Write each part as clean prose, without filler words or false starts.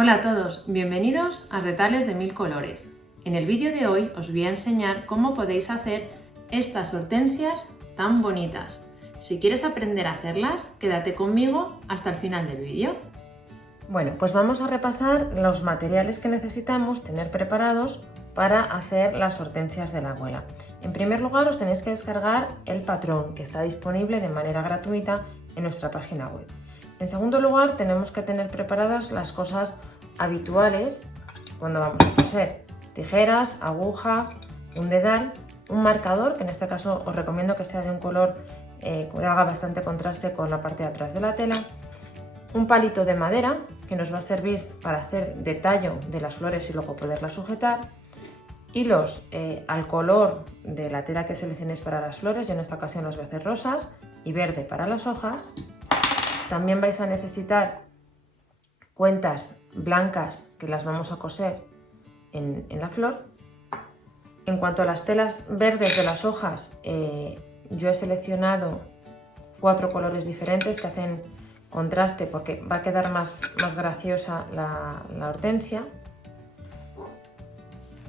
Hola a todos, bienvenidos a Retales de Mil Colores. En el vídeo de hoy os voy a enseñar cómo podéis hacer estas hortensias tan bonitas. Si quieres aprender a hacerlas, quédate conmigo hasta el final del vídeo. Bueno, pues vamos a repasar los materiales que necesitamos tener preparados para hacer las hortensias de la abuela. En primer lugar, os tenéis que descargar el patrón que está disponible de manera gratuita en nuestra página web. En segundo lugar, tenemos que tener preparadas las cosas habituales cuando vamos a coser: tijeras, aguja, un dedal, un marcador, que en este caso os recomiendo que sea de un color que haga bastante contraste con la parte de atrás de la tela, un palito de madera que nos va a servir para hacer detallo de las flores y luego poderlas sujetar, hilos al color de la tela que seleccionéis para las flores. Yo en esta ocasión las voy a hacer rosas y verde para las hojas. También vais a necesitar cuentas blancas que las vamos a coser en la flor. En cuanto a las telas verdes de las hojas, yo he seleccionado 4 colores diferentes que hacen contraste porque va a quedar más graciosa la hortensia.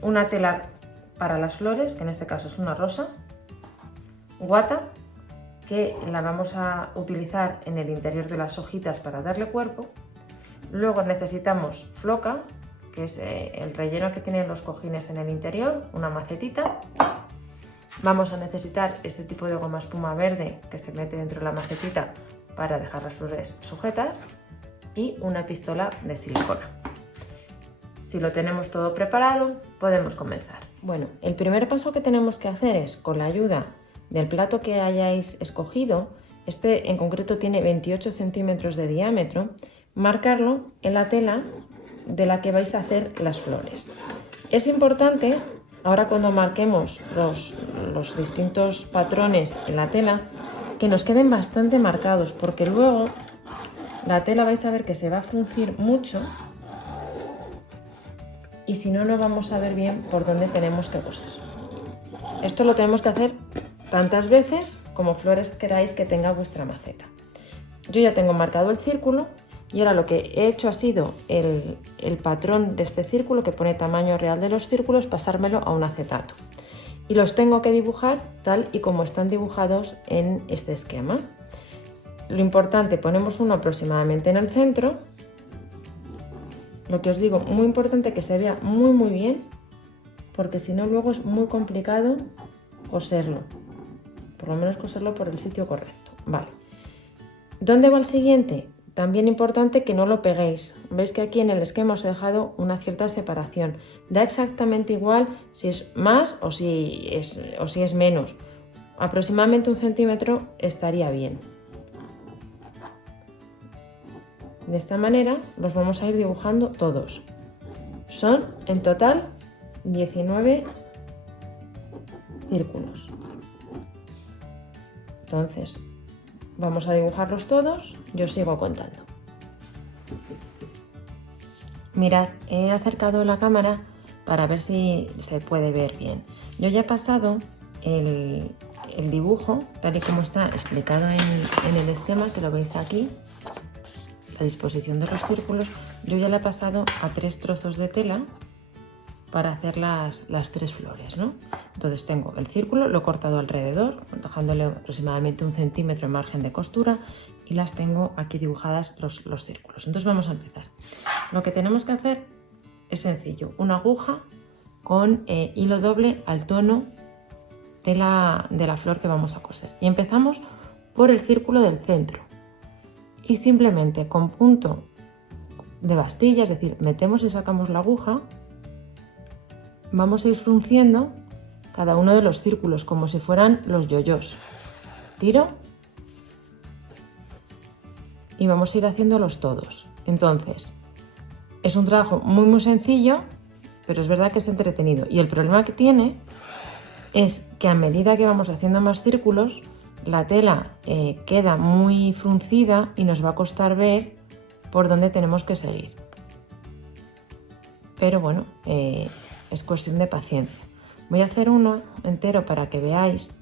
Una tela para las flores, que en este caso es una rosa. Guata, que la vamos a utilizar en el interior de las hojitas para darle cuerpo. Luego necesitamos floca, que es el relleno que tienen los cojines en el interior, una macetita. Vamos a necesitar este tipo de goma espuma verde que se mete dentro de la macetita para dejar las flores sujetas, y una pistola de silicona. Si lo tenemos todo preparado, podemos comenzar. Bueno, el primer paso que tenemos que hacer es, con la ayuda del plato que hayáis escogido, este en concreto tiene 28 centímetros de diámetro, marcarlo en la tela de la que vais a hacer las flores. Es importante, ahora cuando marquemos los distintos patrones en la tela, que nos queden bastante marcados, porque luego la tela vais a ver que se va a fruncir mucho y si no, no vamos a ver bien por dónde tenemos que coser. Esto lo tenemos que hacer tantas veces como flores queráis que tenga vuestra maceta. Yo ya tengo marcado el círculo y ahora lo que he hecho ha sido el patrón de este círculo, que pone tamaño real de los círculos, pasármelo a un acetato. Y los tengo que dibujar tal y como están dibujados en este esquema. Lo importante, ponemos uno aproximadamente en el centro. Lo que os digo, muy importante que se vea muy bien, porque si no luego es muy complicado coserlo. Por lo menos coserlo por el sitio correcto. Vale. ¿Dónde va el siguiente? También importante que no lo peguéis. Veis que aquí en el esquema os he dejado una cierta separación. Da exactamente igual si es más o si es menos. Aproximadamente 1 centímetro estaría bien. De esta manera los vamos a ir dibujando todos. Son en total 19 círculos. Entonces vamos a dibujarlos todos, yo sigo contando. Mirad, he acercado la cámara para ver si se puede ver bien. Yo ya he pasado el dibujo tal y como está explicado en el esquema, que lo veis aquí, la disposición de los círculos. Yo ya le he pasado a 3 trozos de tela para hacer las 3 flores, ¿no? Entonces tengo el círculo, lo he cortado alrededor, dejándole aproximadamente 1 centímetro de margen de costura, y las tengo aquí dibujadas los círculos. Entonces vamos a empezar. Lo que tenemos que hacer es sencillo: una aguja con hilo doble al tono de la flor que vamos a coser. Y empezamos por el círculo del centro. Y simplemente con punto de bastilla, es decir, metemos y sacamos la aguja, vamos a ir frunciendo cada uno de los círculos como si fueran los yoyos. Tiro y vamos a ir haciéndolos todos. Entonces, es un trabajo muy sencillo, pero es verdad que es entretenido. Y el problema que tiene es que a medida que vamos haciendo más círculos, la tela queda muy fruncida y nos va a costar ver por dónde tenemos que seguir. Pero bueno, es cuestión de paciencia. Voy a hacer uno entero para que veáis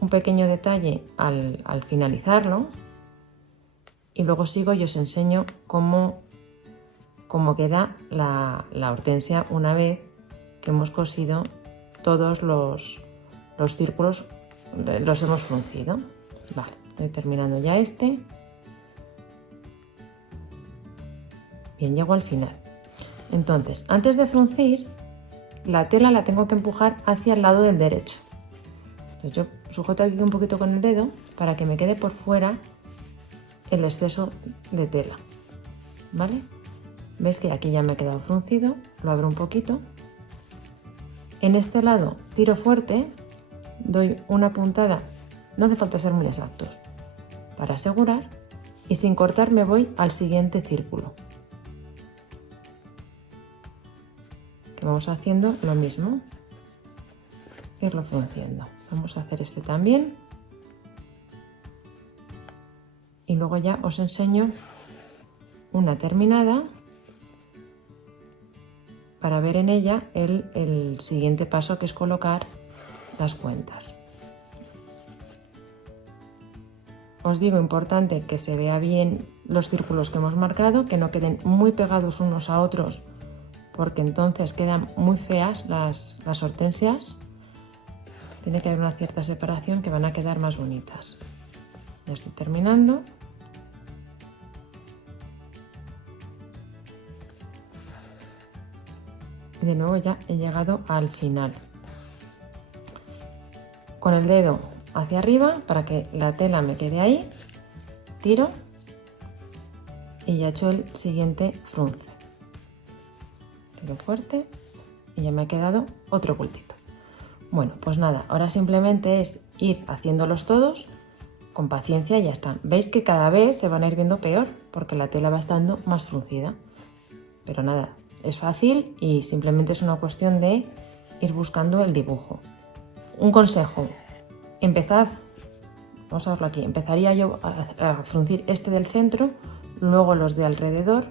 un pequeño detalle al finalizarlo, y luego sigo y os enseño cómo cómo queda la hortensia una vez que hemos cosido todos los círculos, los hemos fruncido. Vale, estoy terminando ya este. Bien, llego al final. Entonces, antes de fruncir, la tela la tengo que empujar hacia el lado del derecho. Entonces yo sujeto aquí un poquito con el dedo para que me quede por fuera el exceso de tela. ¿Vale? ¿Veis que aquí ya me ha quedado fruncido? Lo abro un poquito. En este lado tiro fuerte, doy una puntada, no hace falta ser muy exactos, para asegurar, y sin cortar me voy al siguiente círculo. Que vamos haciendo lo mismo, irlo frunciendo. Vamos a hacer este también. Y luego ya os enseño una terminada para ver en ella el siguiente paso, que es colocar las cuentas. Os digo, importante que se vea bien los círculos que hemos marcado, que no queden muy pegados unos a otros, porque entonces quedan muy feas las hortensias. Tiene que haber una cierta separación, que van a quedar más bonitas. Ya estoy terminando. Y de nuevo ya he llegado al final. Con el dedo hacia arriba para que la tela me quede ahí, tiro y ya he hecho el siguiente frunce. Tiro fuerte y ya me ha quedado otro bultito. Bueno, pues nada, ahora simplemente es ir haciéndolos todos con paciencia y ya está. Veis que cada vez se van a ir viendo peor porque la tela va estando más fruncida. Pero nada, es fácil y simplemente es una cuestión de ir buscando el dibujo. Un consejo, empezad, vamos a verlo aquí, empezaría yo a fruncir este del centro, luego los de alrededor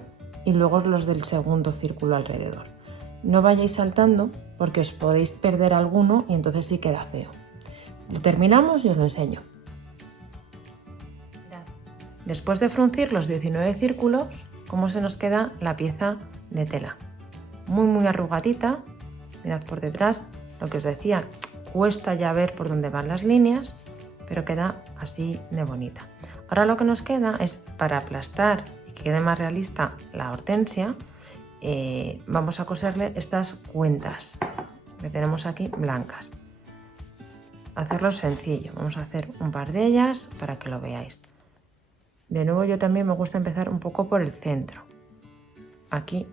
y luego los del segundo círculo alrededor. No vayáis saltando porque os podéis perder alguno y entonces sí queda feo. Terminamos y os lo enseño. Después de fruncir los 19 círculos, ¿cómo se nos queda la pieza de tela? Muy arrugadita, mirad por detrás, lo que os decía, cuesta ya ver por dónde van las líneas, pero queda así de bonita. Ahora lo que nos queda es, para aplastar y que quede más realista la hortensia, vamos a coserle estas cuentas que tenemos aquí blancas. Hacerlo sencillo, vamos a hacer un par de ellas para que lo veáis. De nuevo, yo también me gusta empezar un poco por el centro. Aquí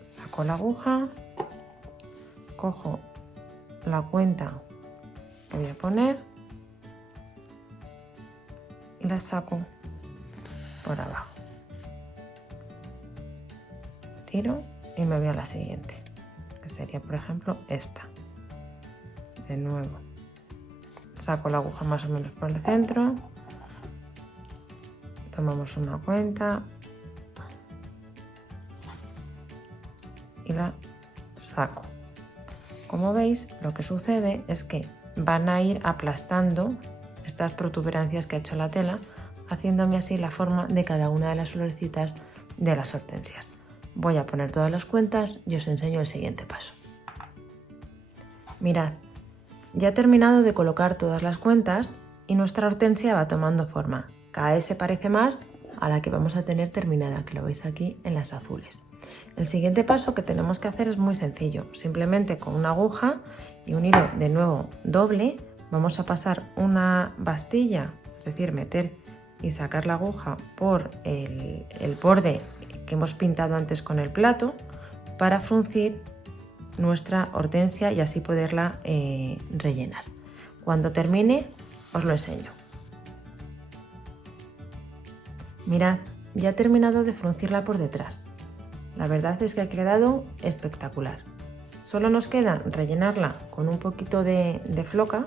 saco la aguja, cojo la cuenta que voy a poner y la saco por abajo. Tiro y me voy a la siguiente, que sería, por ejemplo, esta. De nuevo, saco la aguja más o menos por el centro, tomamos una cuenta y la saco. Como veis, lo que sucede es que van a ir aplastando estas protuberancias que ha hecho la tela, haciéndome así la forma de cada una de las florecitas de las hortensias. Voy a poner todas las cuentas y os enseño el siguiente paso. Mirad, ya he terminado de colocar todas las cuentas y nuestra hortensia va tomando forma. Cada vez se parece más a la que vamos a tener terminada, que lo veis aquí en las azules. El siguiente paso que tenemos que hacer es muy sencillo. Simplemente con una aguja y un hilo de nuevo doble vamos a pasar una bastilla, es decir, meter y sacar la aguja por el borde que hemos pintado antes con el plato para fruncir nuestra hortensia y así poderla rellenar. Cuando termine os lo enseño. Mirad, ya he terminado de fruncirla por detrás. La verdad es que ha quedado espectacular. Solo nos queda rellenarla con un poquito de floca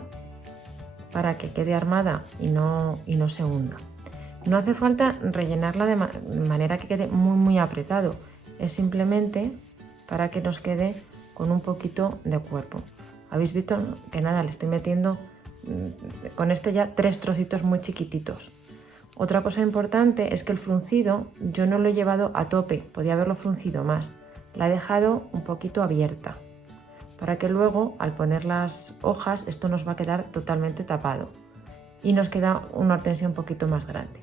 para que quede armada y no se hunda. No hace falta rellenarla de manera que quede muy apretado. Es simplemente para que nos quede con un poquito de cuerpo. Habéis visto que nada, le estoy metiendo con este ya 3 trocitos muy chiquititos. Otra cosa importante es que el fruncido yo no lo he llevado a tope, podía haberlo fruncido más. La he dejado un poquito abierta para que luego al poner las hojas esto nos va a quedar totalmente tapado y nos queda una hortensia un poquito más grande.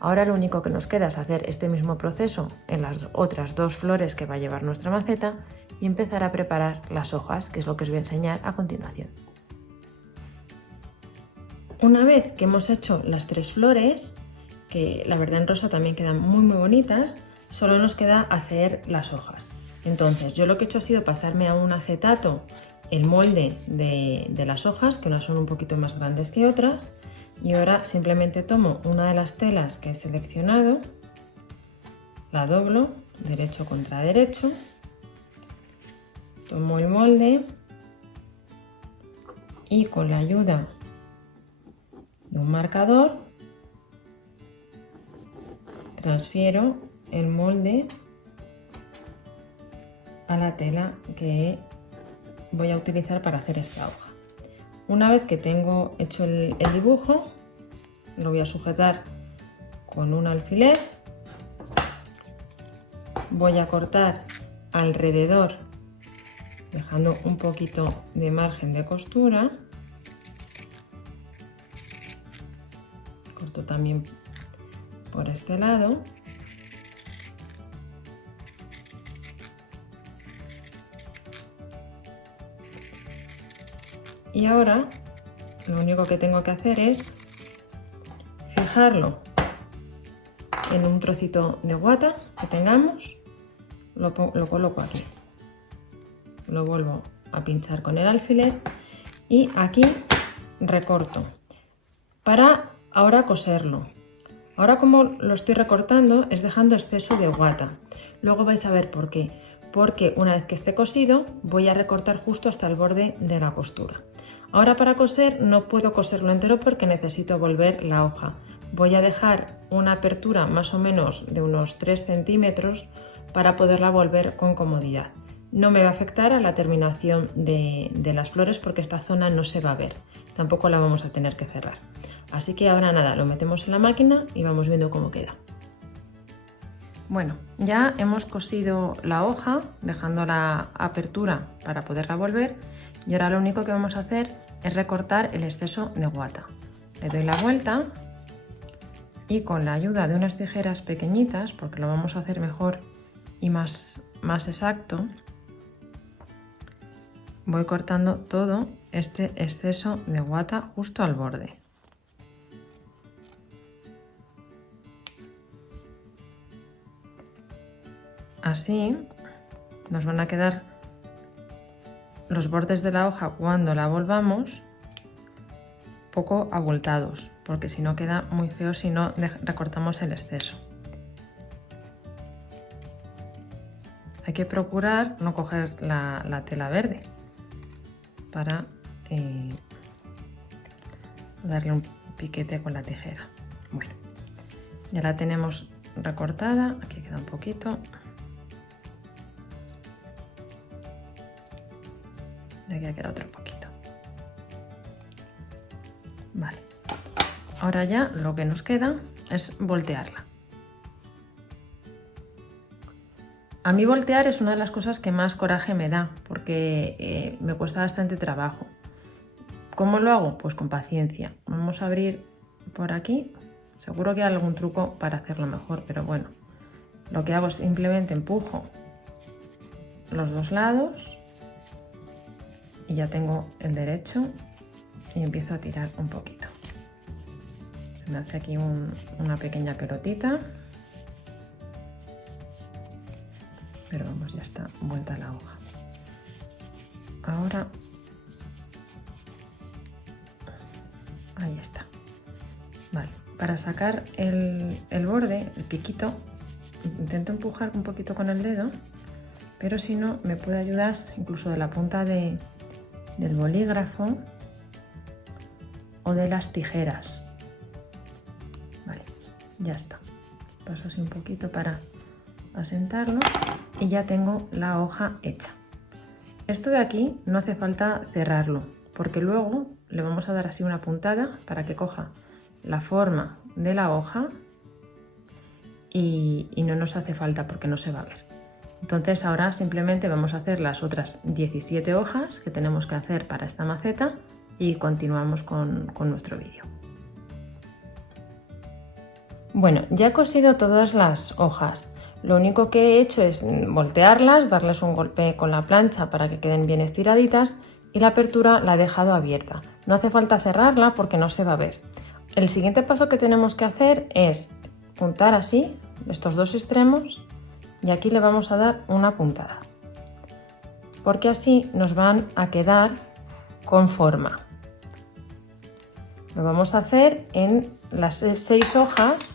Ahora lo único que nos queda es hacer este mismo proceso en las otras dos flores que va a llevar nuestra maceta y empezar a preparar las hojas, que es lo que os voy a enseñar a continuación. Una vez que hemos hecho las tres flores, que la verdad en rosa también quedan muy bonitas, solo nos queda hacer las hojas. Entonces yo lo que he hecho ha sido pasarme a un acetato el molde de las hojas, que unas son un poquito más grandes que otras, y ahora simplemente tomo una de las telas que he seleccionado, la doblo derecho contra derecho, tomo el molde y con la ayuda de un marcador transfiero el molde a la tela que voy a utilizar para hacer esta hoja. Una vez que tengo hecho el dibujo, lo voy a sujetar con un alfiler, voy a cortar alrededor dejando un poquito de margen de costura, corto también por este lado y ahora lo único que tengo que hacer es fijarlo en un trocito de guata que tengamos, lo coloco aquí, lo vuelvo a pinchar con el alfiler y aquí recorto para ahora coserlo. Ahora como lo estoy recortando es dejando exceso de guata, luego vais a ver por qué, porque una vez que esté cosido voy a recortar justo hasta el borde de la costura. Ahora para coser no puedo coserlo entero porque necesito volver la hoja. Voy a dejar una apertura más o menos de unos 3 centímetros para poderla volver con comodidad. No me va a afectar a la terminación de las flores porque esta zona no se va a ver, tampoco la vamos a tener que cerrar. Así que ahora nada, lo metemos en la máquina y vamos viendo cómo queda. Bueno, ya hemos cosido la hoja dejando la apertura para poderla volver y ahora lo único que vamos a hacer es recortar el exceso de guata. Le doy la vuelta y con la ayuda de unas tijeras pequeñitas, porque lo vamos a hacer mejor y más exacto, voy cortando todo este exceso de guata justo al borde. Así nos van a quedar los bordes de la hoja cuando la volvamos poco abultados, porque si no queda muy feo si no recortamos el exceso. Hay que procurar no coger la tela verde para darle un piquete con la tijera. Bueno, ya la tenemos recortada, aquí queda un poquito. Y aquí queda otro poquito. Vale, ahora ya lo que nos queda es voltearla. A mí voltear es una de las cosas que más coraje me da porque me cuesta bastante trabajo. ¿Cómo lo hago? Pues con paciencia. Vamos a abrir por aquí. Seguro que hay algún truco para hacerlo mejor, pero bueno, lo que hago es simplemente empujo los dos lados y ya tengo el derecho y empiezo a tirar un poquito. Me hace aquí una pequeña pelotita, pero vamos, ya está vuelta la hoja. Ahora, ahí está. Vale, para sacar el borde, el piquito, intento empujar un poquito con el dedo, pero si no me puede ayudar incluso de la punta del bolígrafo o de las tijeras. Vale, ya está. Paso así un poquito para asentarlo y ya tengo la hoja hecha. Esto de aquí no hace falta cerrarlo porque luego le vamos a dar así una puntada para que coja la forma de la hoja y no nos hace falta porque no se va a ver. Entonces ahora simplemente vamos a hacer las otras 17 hojas que tenemos que hacer para esta maceta y continuamos con nuestro vídeo. Bueno, ya he cosido todas las hojas. Lo único que he hecho es voltearlas, darles un golpe con la plancha para que queden bien estiraditas y la apertura la he dejado abierta. No hace falta cerrarla porque no se va a ver. El siguiente paso que tenemos que hacer es juntar así estos dos extremos y aquí le vamos a dar una puntada, porque así nos van a quedar con forma. Lo vamos a hacer en las 6 hojas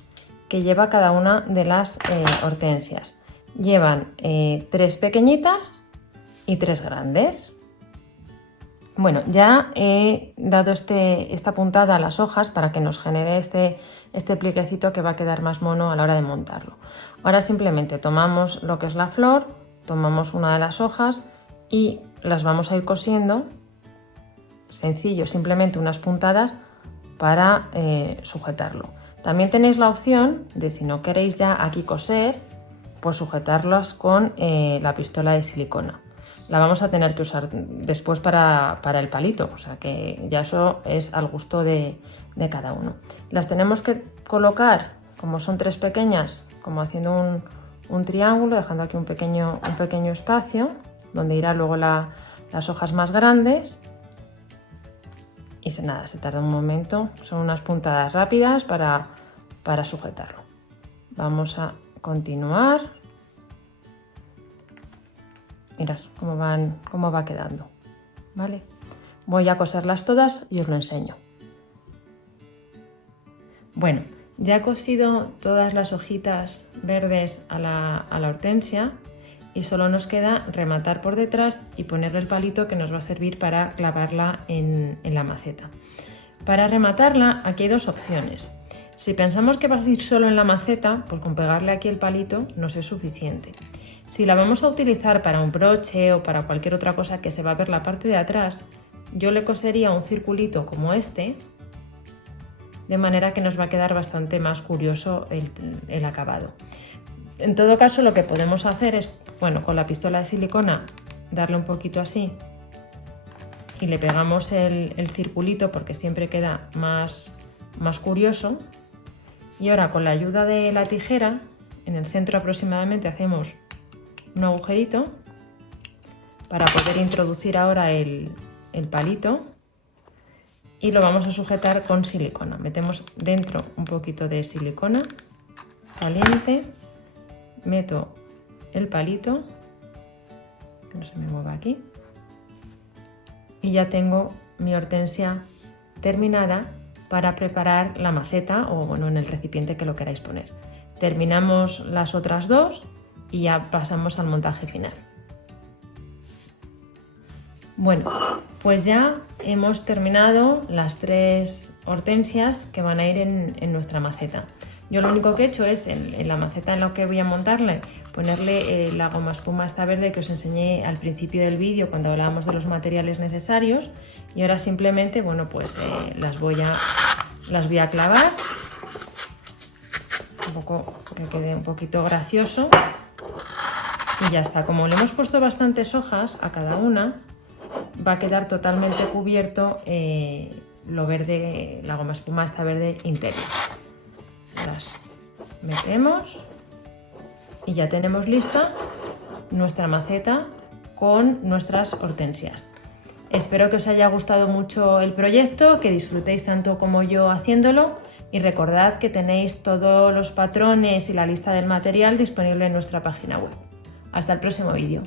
que lleva cada una de las hortensias. Llevan 3 pequeñitas y 3 grandes. Bueno, ya he dado esta puntada a las hojas para que nos genere este plieguecito que va a quedar más mono a la hora de montarlo. Ahora simplemente tomamos lo que es la flor, tomamos una de las hojas y las vamos a ir cosiendo. Sencillo, simplemente unas puntadas para sujetarlo. También tenéis la opción de, si no queréis ya aquí coser, pues sujetarlas con la pistola de silicona. La vamos a tener que usar después para el palito, o sea que ya eso es al gusto de cada uno. Las tenemos que colocar, como son 3 pequeñas, como haciendo un triángulo, dejando aquí un pequeño espacio donde irá luego las hojas más grandes. Y nada, se tarda un momento, son unas puntadas rápidas para sujetarlo. Vamos a continuar. Mirad cómo va quedando, ¿vale? Voy a coserlas todas y os lo enseño. Bueno, ya he cosido todas las hojitas verdes a la hortensia y solo nos queda rematar por detrás y ponerle el palito que nos va a servir para clavarla en la maceta. Para rematarla aquí hay 2 opciones. Si pensamos que va a ir solo en la maceta, pues con pegarle aquí el palito nos es suficiente. Si la vamos a utilizar para un broche o para cualquier otra cosa que se va a ver la parte de atrás, yo le cosería un circulito como este, de manera que nos va a quedar bastante más curioso el acabado. En todo caso, lo que podemos hacer es, bueno, con la pistola de silicona darle un poquito así y le pegamos el circulito porque siempre queda más curioso. Y ahora con la ayuda de la tijera, en el centro aproximadamente hacemos un agujerito para poder introducir ahora el palito y lo vamos a sujetar con silicona. Metemos dentro un poquito de silicona caliente, meto el palito, que no se me mueva aquí, y ya tengo mi hortensia terminada para preparar la maceta o bueno, en el recipiente que lo queráis poner. Terminamos las otras 2 y ya pasamos al montaje final. Bueno, pues ya hemos terminado las 3 hortensias que van a ir en nuestra maceta. Yo lo único que he hecho es en la maceta en la que voy a montarle, ponerle la goma espuma esta verde que os enseñé al principio del vídeo cuando hablábamos de los materiales necesarios, y ahora simplemente, bueno, pues las voy a clavar, un poco que quede un poquito gracioso y ya está. Como le hemos puesto bastantes hojas a cada una, va a quedar totalmente cubierto lo verde, la goma espuma esta verde interior. Las metemos y ya tenemos lista nuestra maceta con nuestras hortensias. Espero que os haya gustado mucho el proyecto, que disfrutéis tanto como yo haciéndolo, y recordad que tenéis todos los patrones y la lista del material disponible en nuestra página web. Hasta el próximo vídeo.